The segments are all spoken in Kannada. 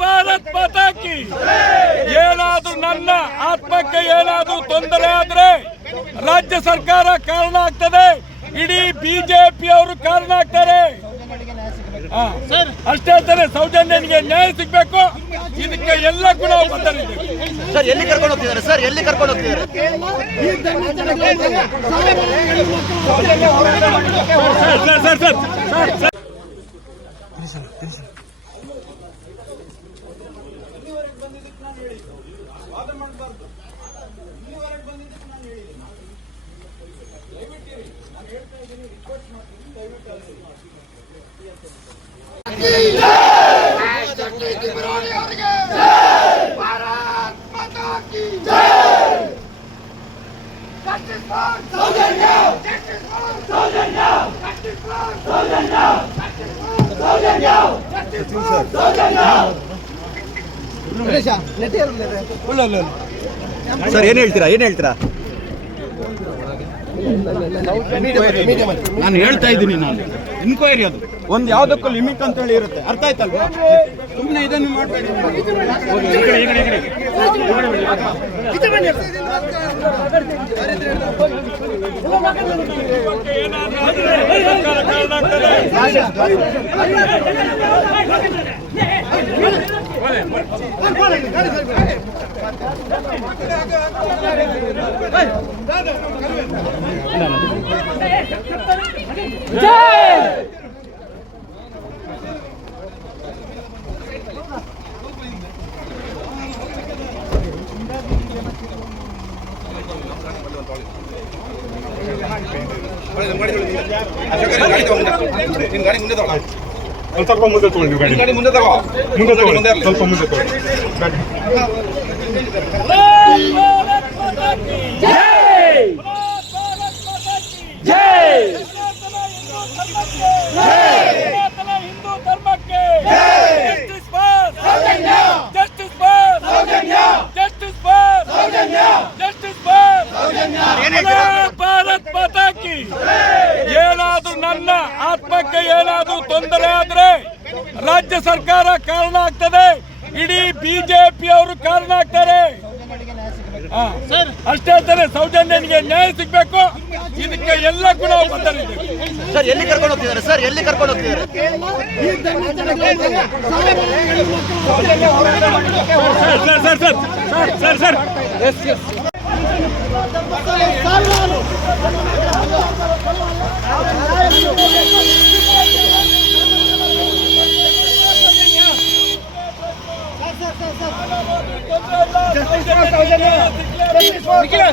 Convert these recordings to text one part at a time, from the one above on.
ಭಾರತ್ ಮಾತಾಕಿ ಏನಾದ್ರೂ ನನ್ನ ಆತ್ಮಕ್ಕೆ ಏನಾದ್ರೂ ತೊಂದರೆ ಆದ್ರೆ ರಾಜ್ಯ ಸರ್ಕಾರ ಕಾರಣ ಆಗ್ತದೆ ಇಡೀ ಬಿಜೆಪಿ ಅವರು ಕಾರಣ ಆಗ್ತಾರೆ ಅಷ್ಟೇ ಅಷ್ಟೇ ಹೇಳ್ತಾರೆ ಸೌಜನ್ಯನಿಗೆ ನ್ಯಾಯ ಸಿಗ್ಬೇಕು ಇದಕ್ಕೆ ಎಲ್ಲ ಕೂಡ ಬದ್ಧರಿದ್ದೇವೆ ಸರ್ ಎಲ್ಲಿ ಕರ್ಕೊಂಡು ಹೋಗ್ತಿದ್ದಾರೆ ಸರ್ ಎಲ್ಲಿ ಕರ್ಕೊಂಡು ಹೋಗ್ತಿದ್ದಾರೆ sir sir sir sir sir ಏನ್ ಹೇಳ್ತೀರಾ? ಏನ್ ಹೇಳ್ತೀರಾ? ನಾನು ಹೇಳ್ತಾ ಇದ್ದೀನಿ ನಾನು. ಇನ್ಕ್ವೈರಿ ಅದು. ಒಂದು ಯಾವುದಕ್ಕೂ ಲಿಮಿಟ್ ಅಂತ ಹೇಳಿ ಇರುತ್ತೆ. ಅರ್ಥ ಆಯ್ತಲ್ವಾ? ಸುಮ್ಮನೆ ಇದನ್ನು ಮಾಡಬೇಡಿ ಸರ್ಕಾರ ಕಾರಣ ಆಗ್ತದೆ ಒಂದು ಸ್ವಲ್ಪ ಮುಂದೆ ತಗೊಳ್ಳಿ ನೀವು ಗಾಡಿ ಮುಂದೆ ತಗೋ ಮುಂದೆ ತಗೊಳ್ಳಿ ಸ್ವಲ್ಪ ಮುಂದೆ ತಗೊಳ್ಳಿ ಅಷ್ಟೇ ತಾನೆ ಸೌಜನ್ಯನಿಗೆ ನ್ಯಾಯ ಸಿಗಬೇಕು. ಇದಕ್ಕೆ ಎಲ್ಲ ಕೂಡ ಸರ್ ಎಲ್ಲಿ ಕರ್ಕೊಂಡು ಹೋಗ್ತಿದ್ದಾರೆ? ಸರ್ ಎಲ್ಲಿ ಕರ್ಕೊಂಡು ಹೋಗ್ತಿದ್ದಾರೆ? Sir sir sir sir. Yes sir sir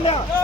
Yeah.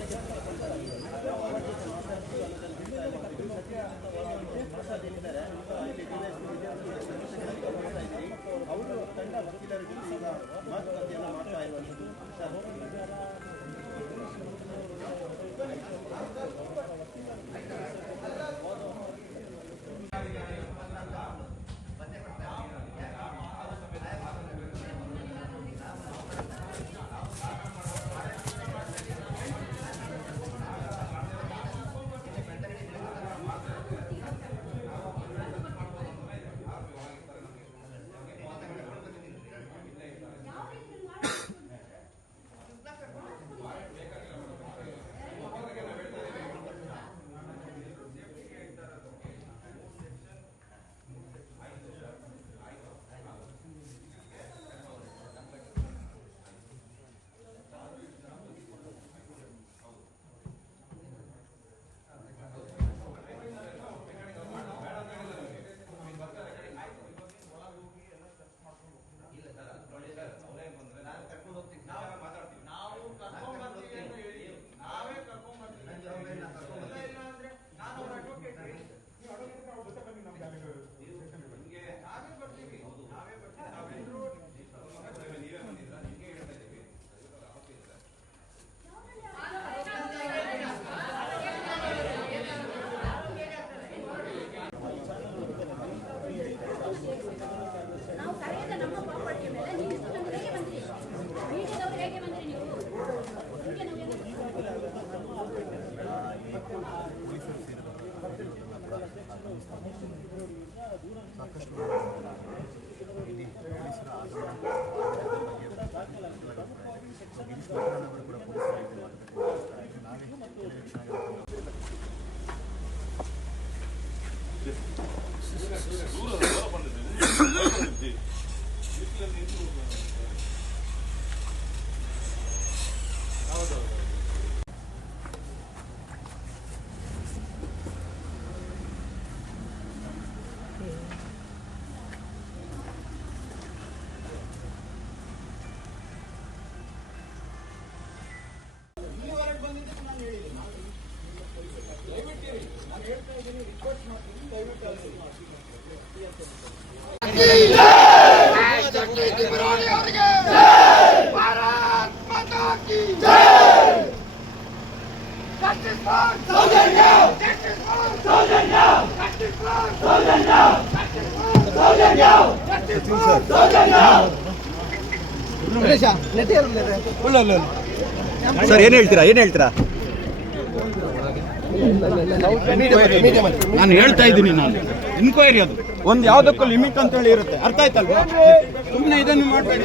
Thank you. Sir ಏನ್ ಹೇಳ್ತೀರಾ? ಏನ್ ಹೇಳ್ತೀರಾ? ನಾನು ಹೇಳ್ತಾ ಇದ್ದೀನಿ ನಾನು. ಇನ್ಕ್ವೈರಿ ಅದು. ಒಂದು ಯಾವುದಕ್ಕೂ ಲಿಮಿಟ್ ಅಂತ ಹೇಳಿ ಇರುತ್ತೆ. ಅರ್ಥ ಆಯ್ತಲ್ವಾ? ಸುಮ್ಮನೆ ಇದನ್ನು ಮಾಡಬೇಡಿ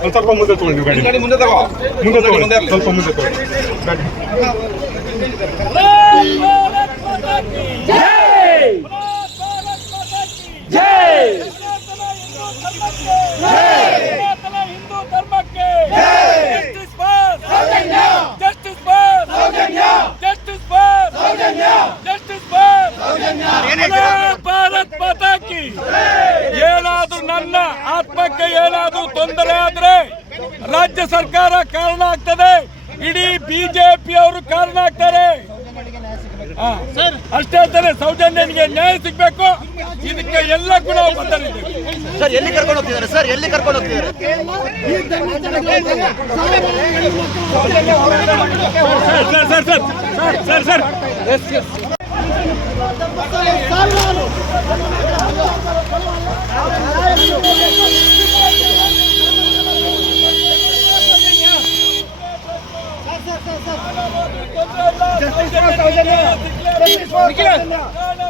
ಒಂದು ಸ್ವಲ್ಪ ಮುಂದೆ ತಗೊಂಡು ಗಾಡಿ ಗಾಡಿ ಮುಂದೆ ತಗೋ ಮುಂದೆ ತಗೋ ಮುಂದೆ ಸ್ವಲ್ಪ ಮುಂದೆ ತಗೋ ಗಾಡಿ ಜೈ ಜೈ ಮಾಡ್ತಾರೆ ಸೌಜನ್ಯನಿಗೆ ನ್ಯಾಯ ಸಿಗಬೇಕು ಇದಕ್ಕೆ ಎಲ್ಲ ಕೂಡ ಸರ್ ಎಲ್ಲಿ ಕರ್ಕೊಂಡು ಹೋಗ್ತಿದ್ದಾರೆ ಸರ್ ಎಲ್ಲಿ ಕರ್ಕೊಂಡು ಹೋಗ್ತಿದ್ದಾರೆ sir sir sir sir sir Nikita. No, no, no.